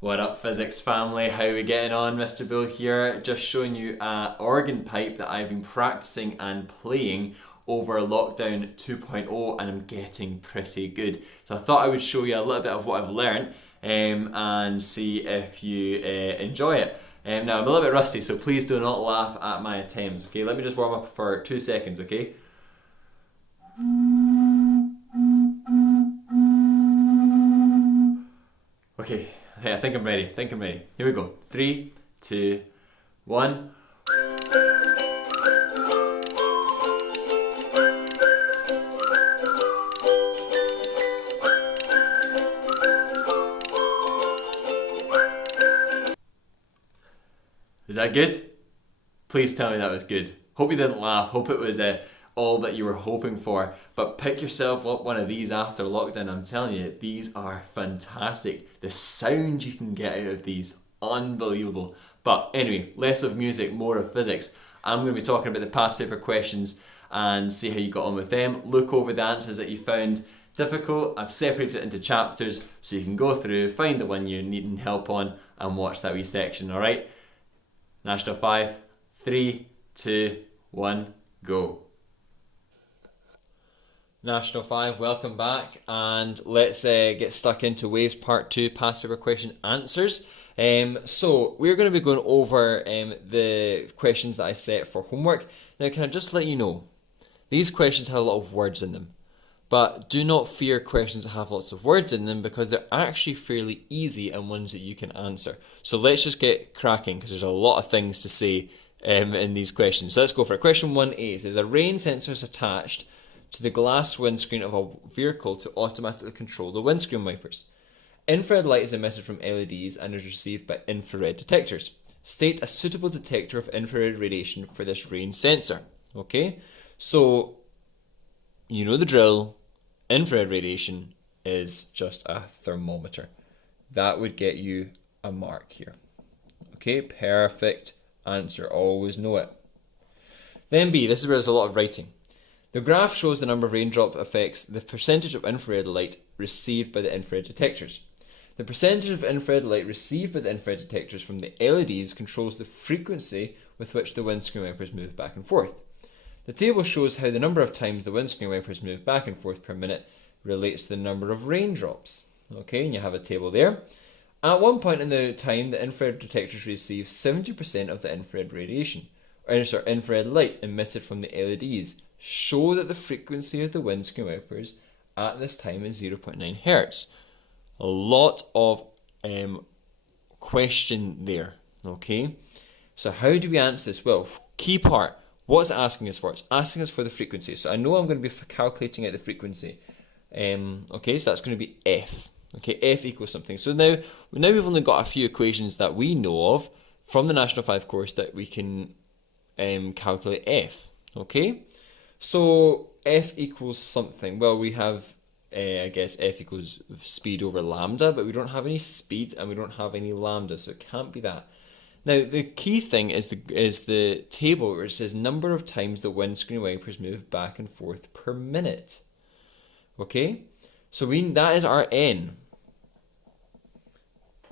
What up, physics family? How are we getting on? Mr. Bill here, just showing you an organ pipe that I've been practicing and playing over lockdown 2.0, and I'm getting pretty good. So I thought I would show you a little bit of what I've learned and see if you enjoy it. Now, I'm a little bit rusty, so please do not laugh at my attempts, okay? Let me just warm up for 2 seconds, okay? Okay, I think I'm ready. Here we go. 3, 2, 1. Is that good? Please tell me that was good. Hope you didn't laugh. Hope it was all that you were hoping for. But pick yourself up one of these after lockdown. I'm telling you, these are fantastic. The sound you can get out of these, unbelievable. But anyway, less of music, more of physics. I'm going to be talking about the past paper questions and see how you got on with them. Look over the answers that you found difficult. I've separated it into chapters so you can go through, find the one you're needing help on, and watch that wee section, alright? National 5, 3, 2, 1, go. National 5, welcome back, and let's get stuck into Waves Part 2, past paper question answers. So we're going to be going over the questions that I set for homework. Now, can I just let you know, these questions have a lot of words in them, but do not fear questions that have lots of words in them, because they're actually fairly easy and ones that you can answer. So let's just get cracking, because there's a lot of things to say in these questions. So let's go for it. Question 1A says, a rain sensor is attached to the glass windscreen of a vehicle to automatically control the windscreen wipers. Infrared light is emitted from LEDs and is received by infrared detectors. State a suitable detector of infrared radiation for this rain sensor. Okay, so you know the drill. Infrared radiation is just a thermometer. That would get you a mark here. Okay, perfect answer. Always know it. Then B, this is where there's a lot of writing. The graph shows the number of raindrop affects the percentage of infrared light received by the infrared detectors. The percentage of infrared light received by the infrared detectors from the LEDs controls the frequency with which the windscreen wipers move back and forth. The table shows how the number of times the windscreen wipers move back and forth per minute relates to the number of raindrops. Okay, and you have a table there. At one point in the time, the infrared detectors receive 70% of the infrared radiation, or infrared light emitted from the LEDs. Show that the frequency of the windscreen wipers at this time is 0.9 Hz. A lot of question there. Okay, so how do we answer this? Well, key part. What's it asking us for? It's asking us for the frequency. So I know I'm going to be calculating out the frequency. Okay, so that's going to be F. Okay, F equals something. So now we've only got a few equations that we know of from the National 5 course that we can calculate F. Okay, so F equals something. Well, we have, I guess, F equals speed over lambda, but we don't have any speed and we don't have any lambda, so it can't be that. Now, the key thing is the table where it says number of times the windscreen wipers move back and forth per minute. Okay, so that is our N.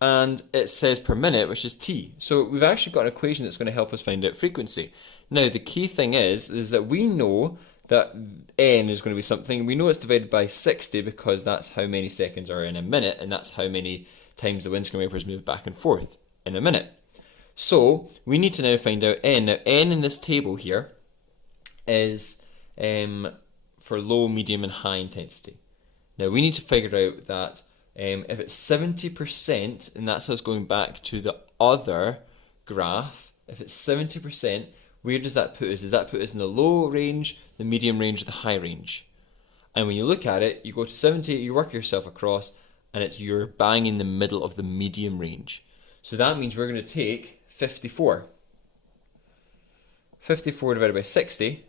And it says per minute, which is T. So we've actually got an equation that's going to help us find out frequency. Now, the key thing is that we know that N is going to be something. We know it's divided by 60 because that's how many seconds are in a minute, and that's how many times the windscreen wipers move back and forth in a minute. So we need to now find out N. Now, N in this table here is for low, medium, and high intensity. Now, we need to figure out that if it's 70%, and that's us going back to the other graph, if it's 70%, where does that put us? Does that put us in the low range, the medium range, or the high range? And when you look at it, you go to 70, you work yourself across, and you're bang in the middle of the medium range. So that means we're going to take 54. 54 divided by 60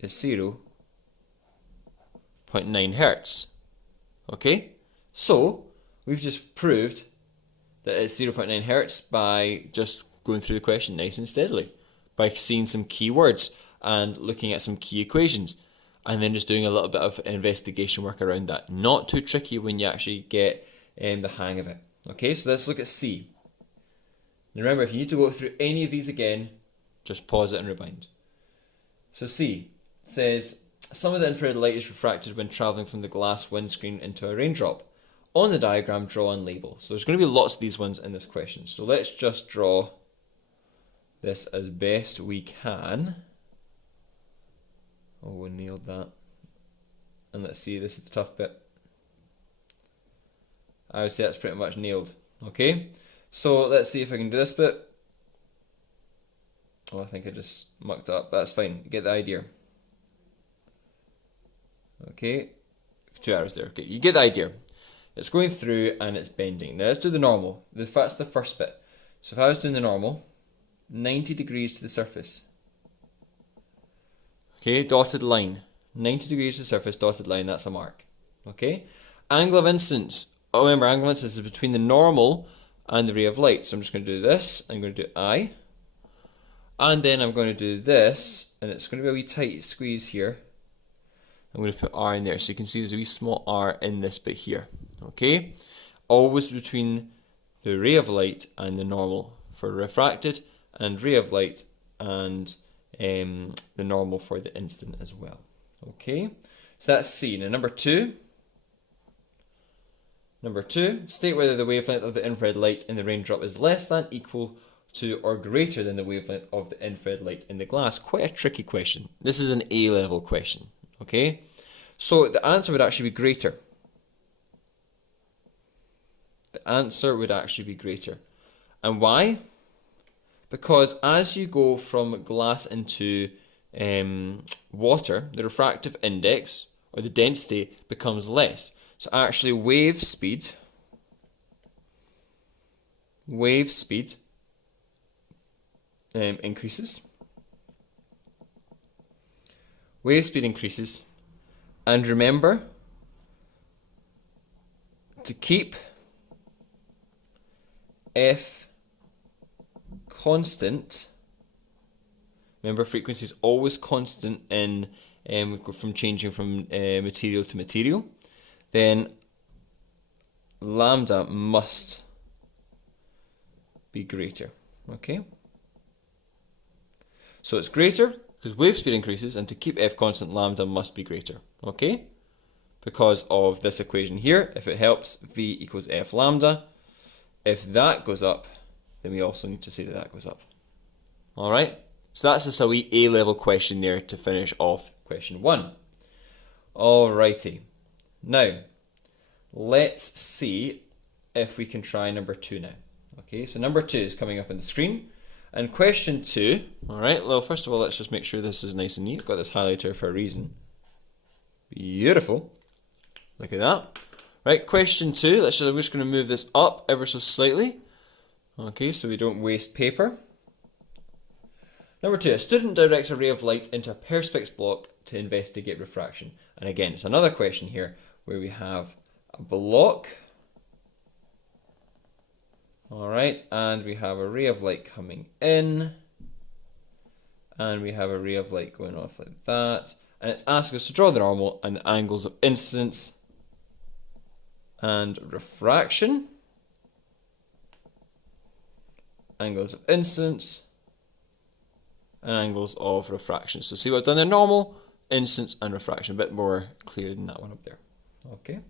is 0.9 Hertz. Okay, so we've just proved that it's 0.9 Hertz by just going through the question nice and steadily, by seeing some keywords and looking at some key equations, and then just doing a little bit of investigation work around that. Not too tricky when you actually get the hang of it. Okay, so let's look at C. Now remember, if you need to go through any of these again, just pause it and rewind. So C says, some of the infrared light is refracted when travelling from the glass windscreen into a raindrop. On the diagram, draw and label. So there's going to be lots of these ones in this question. So let's just draw this as best we can. Oh, we nailed that. And let's see, this is the tough bit. I would say that's pretty much nailed. Okay, so let's see if I can do this bit. Oh, I think I just mucked up. That's fine. You get the idea. Okay, 2 arrows there. Okay, you get the idea. It's going through and it's bending. Now let's do the normal. That's the first bit. So if I was doing the normal, 90 degrees to the surface. Okay, dotted line. 90 degrees to the surface, dotted line, that's a mark. Okay, angle of incidence. Oh, remember, angle of incidence is between the normal and the ray of light. So I'm just going to do this. I'm going to do I. And then I'm going to do this. And it's going to be a wee tight squeeze here. I'm going to put R in there. So you can see there's a wee small R in this bit here. Okay, always between the ray of light and the normal for refracted, and ray of light and the normal for the instant as well. Okay, so that's C. Now number two, state whether the wavelength of the infrared light in the raindrop is less than, equal to, or greater than the wavelength of the infrared light in the glass. Quite a tricky question. This is an A-level question. Okay, so the answer would actually be greater. The answer would actually be greater. And why? Because as you go from glass into water, the refractive index, or the density, becomes less. So actually wave speed increases. Wave speed increases. And remember, to keep F constant, remember frequency is always constant in from changing from material to material, then lambda must be greater. Okay, so it's greater because wave speed increases, and to keep F constant, lambda must be greater. Okay, because of this equation here. If it helps, V equals F lambda. If that goes up, then we also need to say that that goes up. All right, so that's just a wee A-level question there to finish off question 1. Alrighty, now let's see if we can try number 2 now. Okay, so number 2 is coming up on the screen, and question 2. All right, well, first of all, let's just make sure this is nice and neat. I've got this highlighter for a reason. Beautiful. Look at that. Right, question 2. I'm just going to move this up ever so slightly. Okay, so we don't waste paper. Number 2, a student directs a ray of light into a perspex block to investigate refraction. And again, it's another question here where we have a block. All right, and we have a ray of light coming in. And we have a ray of light going off like that. And it's asking us to draw the normal and the angles of incidence and refraction. Angles of incidence and angles of refraction. So see what I've done there? Normal, incidence and refraction. A bit more clear than that one up there. Okay,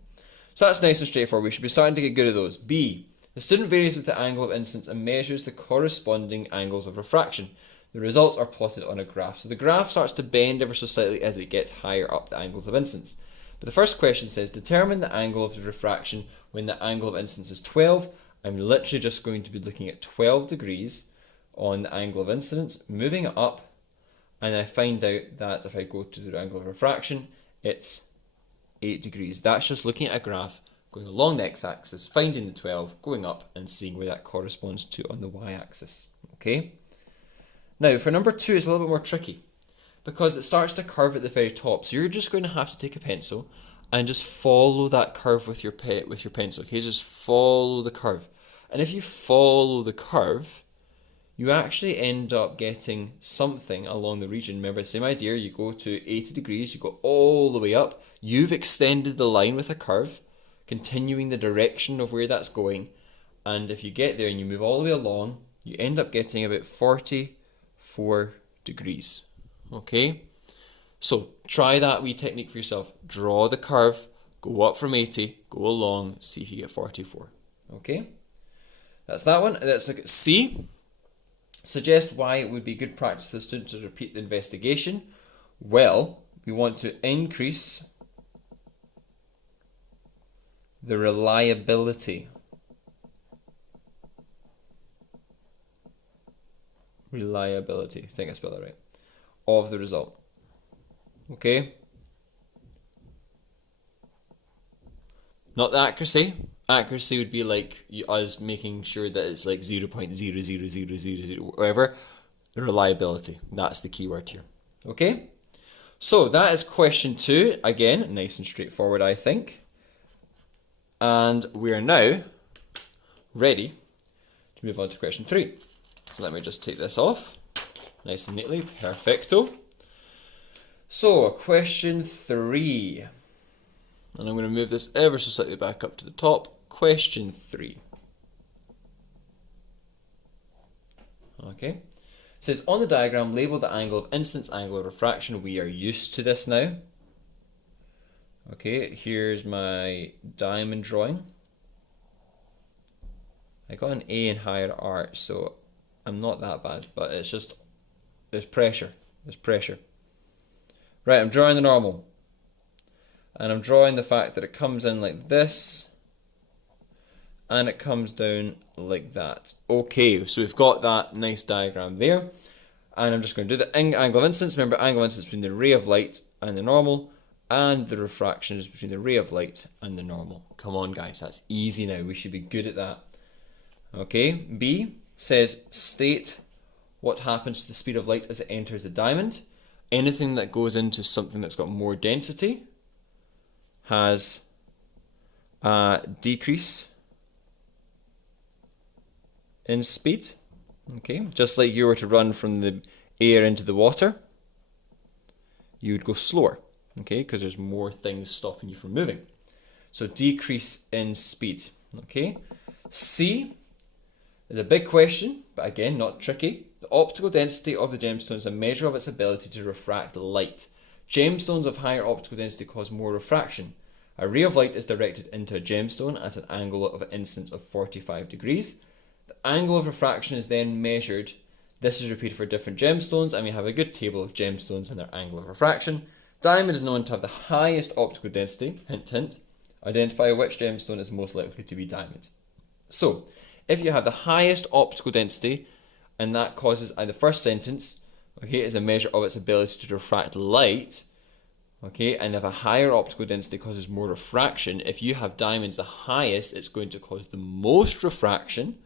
so that's nice and straightforward. We should be starting to get good at those. B, the student varies with the angle of incidence and measures the corresponding angles of refraction. The results are plotted on a graph. So the graph starts to bend ever so slightly as it gets higher up the angles of incidence. But the first question says, determine the angle of the refraction when the angle of incidence is 12. I'm literally just going to be looking at 12 degrees on the angle of incidence, moving it up, and I find out that if I go to the angle of refraction, it's 8 degrees. That's just looking at a graph, going along the x-axis, finding the 12, going up, and seeing where that corresponds to on the y-axis. Okay? Now, for number 2, it's a little bit more tricky, because it starts to curve at the very top. So you're just going to have to take a pencil and just follow that curve with your pencil. Okay, just follow the curve. And if you follow the curve, you actually end up getting something along the region. Remember the same idea, you go to 80 degrees, you go all the way up, you've extended the line with a curve, continuing the direction of where that's going, And if you get there and you move all the way along, you end up getting about 44 degrees. Okay? So try that wee technique for yourself. Draw the curve, go up from 80, go along, see if you get 44. Okay? That's that one. Let's look at C. Suggest why it would be good practice for the student to repeat the investigation. Well, we want to increase the reliability. Reliability, I think I spelled that right, of the result. Okay? Not the accuracy. Accuracy would be like us making sure that it's like 0.00000, whatever. The reliability, that's the key word here. Okay? So that is question 2. Again, nice and straightforward, I think. And we are now ready to move on to question 3. So let me just take this off. Nice and neatly. Perfecto. So, question 3. And I'm going to move this ever so slightly back up to the top. Question 3. Okay. It says, on the diagram, label the angle of incidence, angle of refraction. We are used to this now. Okay, here's my diamond drawing. I got an A in higher art, so I'm not that bad, but it's just, there's pressure. There's pressure. Right, I'm drawing the normal. And I'm drawing the fact that it comes in like this, and it comes down like that. Okay, so we've got that nice diagram there. And I'm just going to do the angle of incidence. Remember, angle of incidence between the ray of light and the normal, and the refraction is between the ray of light and the normal. Come on, guys, that's easy now. We should be good at that. Okay, B says, state what happens to the speed of light as it enters the diamond. Anything that goes into something that's got more density has a decrease in speed. Okay, just like you were to run from the air into the water, you would go slower, okay, because there's more things stopping you from moving. So decrease in speed, okay. C is a big question, but again, not tricky. The optical density of the gemstone is a measure of its ability to refract light. Gemstones of higher optical density cause more refraction. A ray of light is directed into a gemstone at an angle of incidence of 45 degrees. The angle of refraction is then measured. This is repeated for different gemstones, and we have a good table of gemstones and their angle of refraction. Diamond is known to have the highest optical density. Hint, hint. Identify which gemstone is most likely to be diamond. So, if you have the highest optical density, and that causes, the first sentence, okay, is a measure of its ability to refract light, okay, and if a higher optical density causes more refraction, if you have diamonds the highest, it's going to cause the most refraction,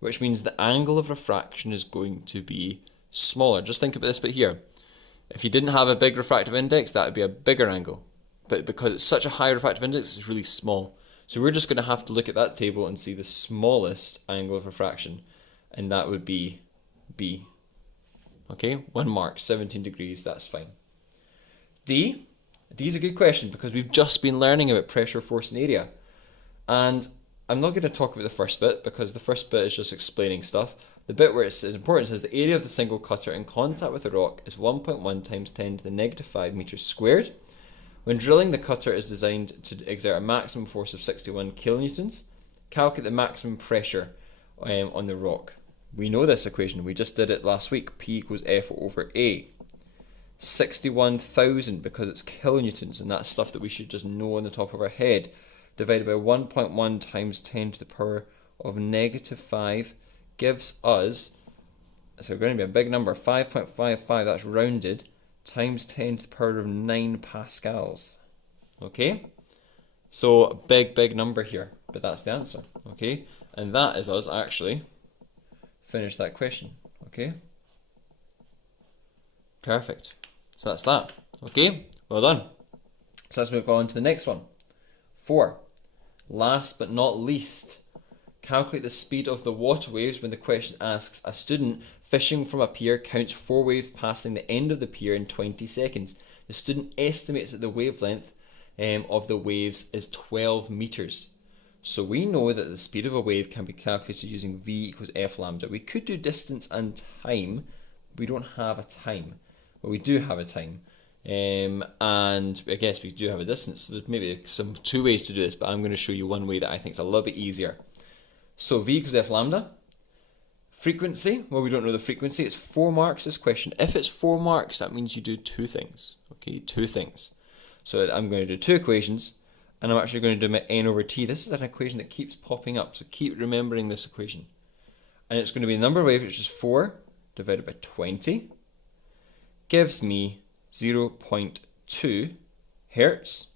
which means the angle of refraction is going to be smaller. Just think about this bit here. If you didn't have a big refractive index, that would be a bigger angle. But because it's such a high refractive index, it's really small. So we're just going to have to look at that table and see the smallest angle of refraction, and that would be B. Okay, 1 mark, 17 degrees, that's fine. D. D is a good question because we've just been learning about pressure, force, and area. And I'm not going to talk about the first bit because the first bit is just explaining stuff. The bit where it's important says the area of the single cutter in contact with the rock is 1.1 times 10 to the negative 5 meters squared. When drilling, the cutter is designed to exert a maximum force of 61 kilonewtons. Calculate the maximum pressure on the rock. We know this equation. We just did it last week. P equals F over A. 61,000 because it's kilonewtons, and that's stuff that we should just know on the top of our head. Divided by 1.1 times 10 to the power of negative 5 gives us, so we're going to be a big number, 5.55, that's rounded, times 10 to the power of 9 pascals. Okay? So, a big number here, but that's the answer. Okay? And that is us actually finish that question. Okay? Perfect. So that's that. Okay? Well done. So let's move on to the next one. 4. Last but not least, calculate the speed of the water waves when the question asks a student fishing from a pier counts 4 waves passing the end of the pier in 20 seconds. The student estimates that the wavelength of the waves is 12 meters. So we know that the speed of a wave can be calculated using v equals f lambda. We could do distance and time. We don't have a time. But we do have a time. And I guess we do have a distance. So there's maybe two ways to do this, but I'm going to show you one way that I think is a little bit easier. So v equals f lambda. Frequency, well, we don't know the frequency. It's 4 marks, this question. If it's 4 marks, that means you do two things. Okay, two things. So I'm going to do two equations, and I'm actually going to do my n over t. This is an equation that keeps popping up, so keep remembering this equation. And it's going to be the number of waves, which is 4 divided by 20, gives me 0.2 hertz.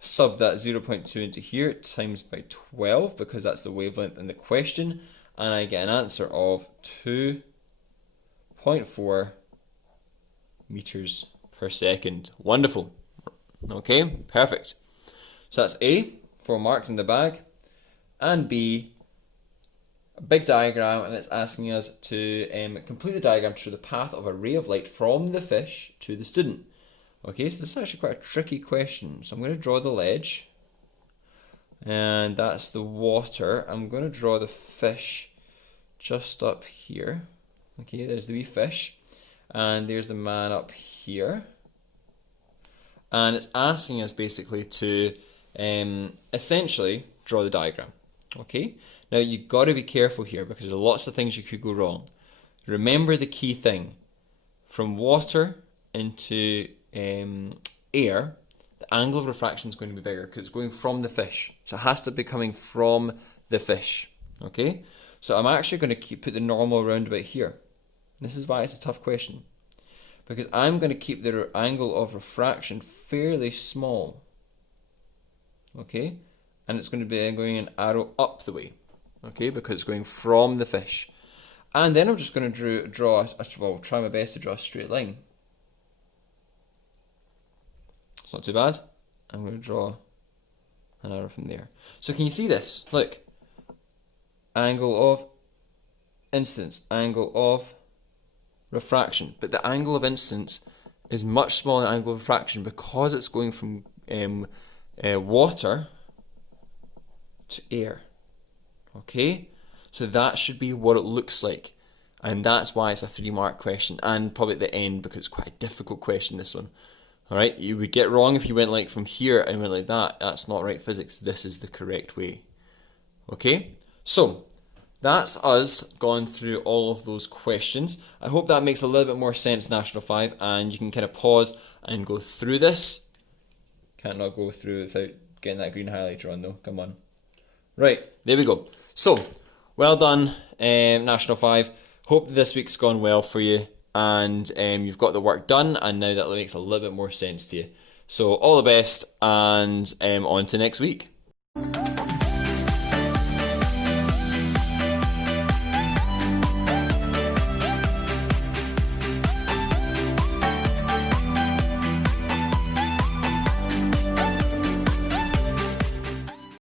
Sub that 0.2 into here times by 12, because that's the wavelength in the question, and I get an answer of 2.4 meters per second. Wonderful. Okay, perfect. So that's A, 4 marks in the bag, and B, a big diagram, and it's asking us to complete the diagram to show the path of a ray of light from the fish to the student. Okay, so this is actually quite a tricky question. So I'm going to draw the ledge, and that's the water. I'm going to draw the fish just up here. Okay, there's the wee fish, and there's the man up here. And it's asking us basically to essentially draw the diagram. Okay, now you've got to be careful here because there's lots of things you could go wrong. Remember the key thing: from water into air, the angle of refraction is going to be bigger because it's going from the fish. So it has to be coming from the fish. Okay, so I'm actually going to put the normal around about here. This is why it's a tough question, because I'm going to keep the angle of refraction fairly small. Okay, and it's going to be going an arrow up the way. Okay, because it's going from the fish. And then I'm just going to try my best to draw a straight line. It's not too bad. I'm going to draw an arrow from there. So can you see this? Look. Angle of incidence, angle of refraction. But the angle of incidence is much smaller than the angle of refraction because it's going from water to air. Okay? So that should be what it looks like. And that's why it's a 3-mark question, and probably at the end because it's quite a difficult question, this one. Alright, you would get wrong if you went like from here and went like that. That's not right physics. This is the correct way. Okay? So, that's us gone through all of those questions. I hope that makes a little bit more sense, National 5, and you can kind of pause and go through this. Can't not go through without getting that green highlighter on though, come on. Right, there we go. So, well done, National 5. Hope this week's gone well for you, and you've got the work done, and now that makes a little bit more sense to you. So, all the best, and on to next week.